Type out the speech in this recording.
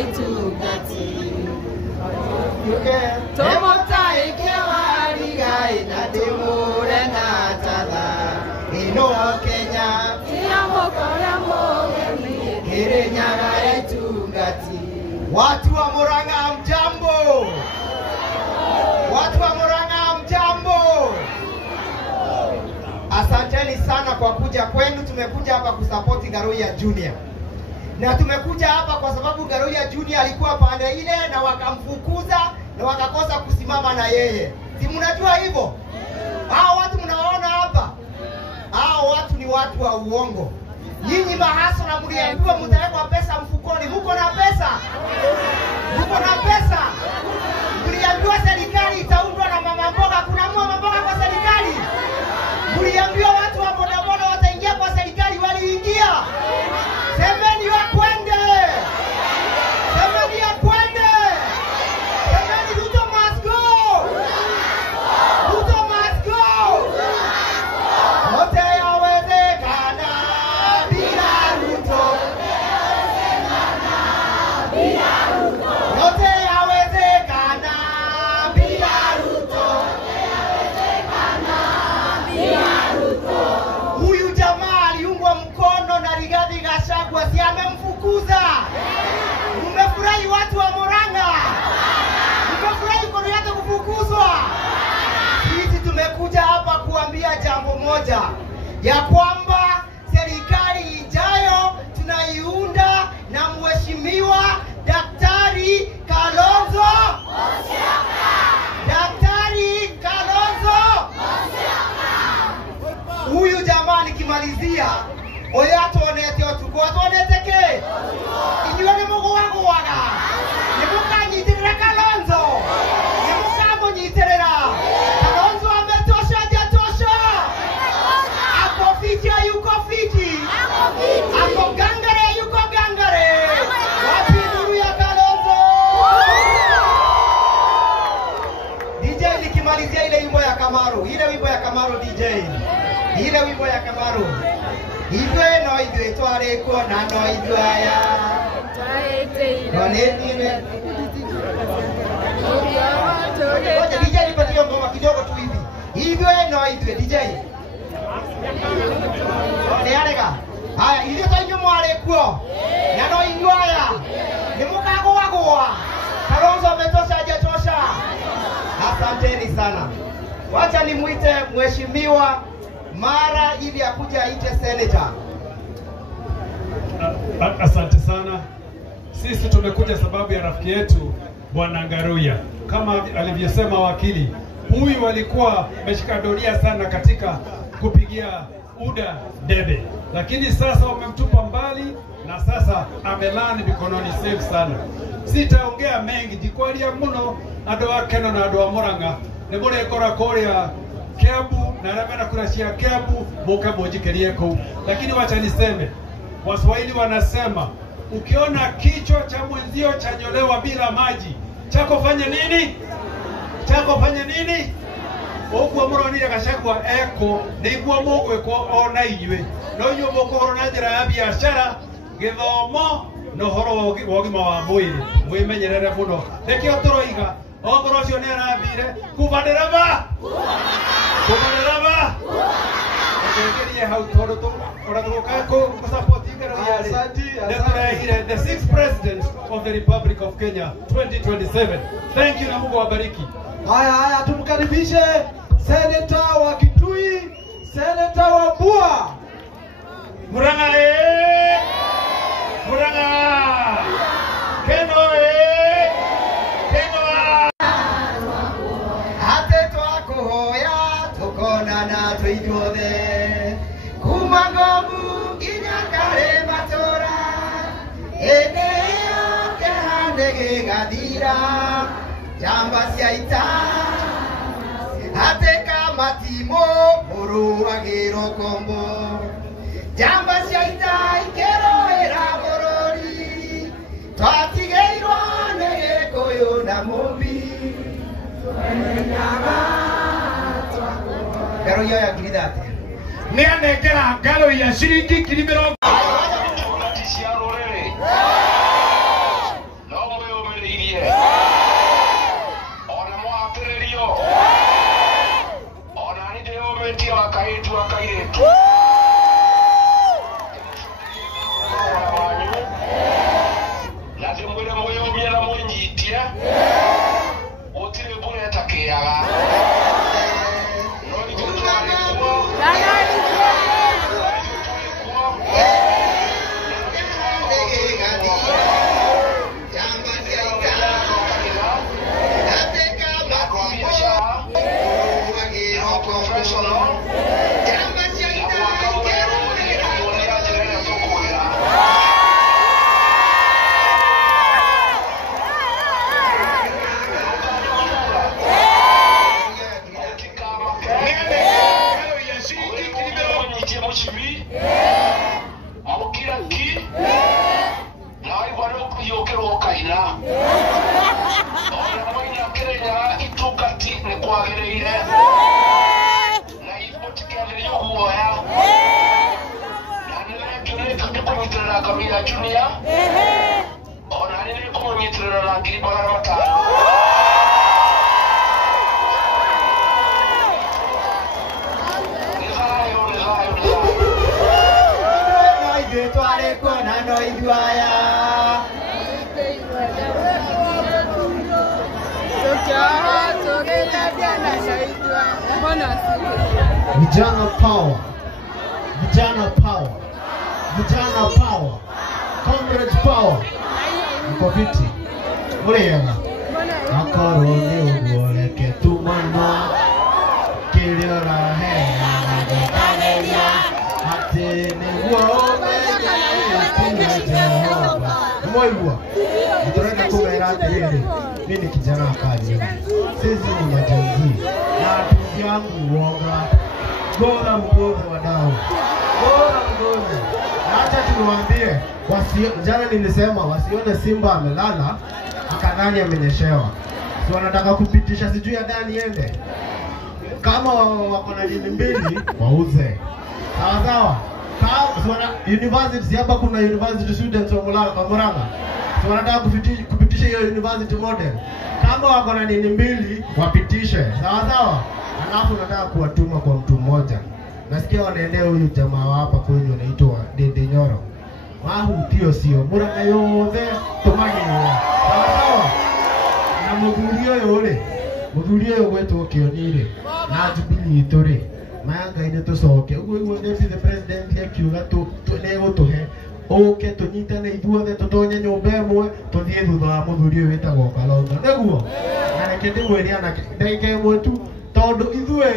itugati Tomota ikewari gai na demure na tada ino Kenya tiamokora mogeni Kirinyaga itugati. Watu wa Murang'a mjambo. Watu wa Murang'a mjambo. Asanteni sana kwa kuja kwenu. Tumekuja hapa kusapoti Garoya Junior. Na tumekuja hapa kwa sababu Garoya Junior alikuwa pande ile na wakamfukuza na wakakosa kusimama na yeye. Si mnajua hivyo? Hao watu mnawaona hapa? Hao watu ni watu wa uongo. Nyinyi mahaso na mliambiwa mtawekwa pesa mfukoni. Mko na pesa? Mko na pesa? Mliambiwa serikali itaundwa na mama mboga. Kuna mama mboga kwa serikali? Mliambiwa watu wa bodaboda wataingia kwa serikali, waliingia? Semeni ya kwende. Semeni ya kwende. Semeni Ruto must go. Ruto must go. Yote yawezekana bila Ruto. Yote yawezekana bila Ruto. Huyu jamaa aliungwa mkono na Rigathi Gachagua, si amemfukuza? Mmefurahi watu wa Murang'a? Mmefurahi mkono yake kufukuzwa? Sisi tumekuja hapa kuambia jambo moja, ya kwamba serikali ijayo tunaiunda na mheshimiwa Daktari Kalonzo Musyoka. Daktari Kalonzo Musyoka. Huyu jamaa nikimalizia, oya tuonete otuko tuonete ke. Inyuwa ni Mungu wangu waga. Ni mukanyitirira Kalonzo. Ni mukamunyitirira. Kalonzo ametosha hajatosha. Ako fiti yuko fiti. Ako gangare yuko gangare. Wapi nuru ya Kalonzo? DJ nikimalizia ile wimbo ya Kamaru. Ile wimbo ya Kamaru DJ. Ile wimbo ya Kamaru. Idwe no idwe tware ko na no idwe aya. Konetine. Ngoja DJ nipatie ngoma kidogo tu hivi. Idwe no idwe DJ. Ni arega. Haya, ile tanyo mware ko. Na no idwe aya. Ni mukago wagwa. Kalonzo ametosha hajatosha. Asanteni sana. Wacha nimuite mheshimiwa Mara ili akuja aite senator. Asante sana. Sisi tumekuja sababu ya rafiki yetu Bwana Garoya. Kama alivyosema wakili, huyu walikuwa ameshika doria sana katika kupigia UDA debe. Lakini sasa wamemtupa mbali na sasa amelani mikononi safe sana. Sitaongea mengi, jikwalia muno ando akeno na ando Murang'a. Nebole kora korea Kiambu na labda kurashia Kiambu boka mojikerie kou. Lakini wacha niseme, Waswahili wanasema ukiona kichwa cha mwenzio chanyolewa bila maji, chako fanya nini? Chako fanya nini? Ogwa Muroni Gachagua eko niguo mogwe ko ona inywe. No nyu mokoro na njira ya biashara, githomo no horo wa gima wa mwiri. Mwimenyerere muno. Rekio turoiga ogoro cio ne arambire kubanderaba. Kubanderaba. The sixth president of the Republic of Kenya 2027. Thank you na Mungu awabariki. Haya tumkaribishe Senator wa Kitui, Senator wa Bua. Murang'a Murang'a Keno Keno Ate twakuhoya tukona na tuithuothe kuma Ng'ongu nginya Karĩmatura hĩndĩ ĩyo kĩhande gĩgathira njamba cia ita ate Kamatimu mũrũagĩrwo kombo njamba cia ita ikĩrũĩra bũrũri twatigĩirwo nĩ Gĩkũyũ na Mũmbi. Garoya ya Giridate. Nĩanengera Garoya ciringi 20,000. Tishia rorere. No ya Junior. Ona nini kumunyitirira na ngiri magana matano. Tware kona no idwaya vijana power, vijana power, vijana power, comrades power. Mko viti muriega akoro ni uboleke tumano kiliora hea nagetaneria ati ni uome Mwaigua, tunaenda kumera atiriri, mimi ni kijana akali. Sisi ni majenzi. Na tuzi yangu uoga. Bora mgoze wadau. Bora mgoze. Na acha tuwaambie, jana nilisema wasione Simba amelala, akadhani amenyeshewa. Si wanataka kupitisha sijui ya ndani iende. Kama wako na dini mbili, wauze. Sawa sawa. University hapa kuna university students wa Murang'a. So wanataka kupitisha hiyo university model. Kama wako na nini mbili wapitishe. Sawa sawa? Alafu nataka kuwatuma kwa mtu mmoja. Nasikia wanaendea huyu jamaa hapa kwenye anaitwa Dede Nyoro. Wahu tio sio Murang'a yothe tumani. Sawa sawa? Na mugurio yore. Mugurio yogwetwo Kionire. Na Jubilee itore. Manga ine tucoke uguo the president akiuga nego tuhe oke tunyitane ithuothe tutonye nyumba imwe tuthie thutha wa muthuri uyu witagwo Kalonzo niguo na reke ndimwire ana ndagika imwe tu tondu ithue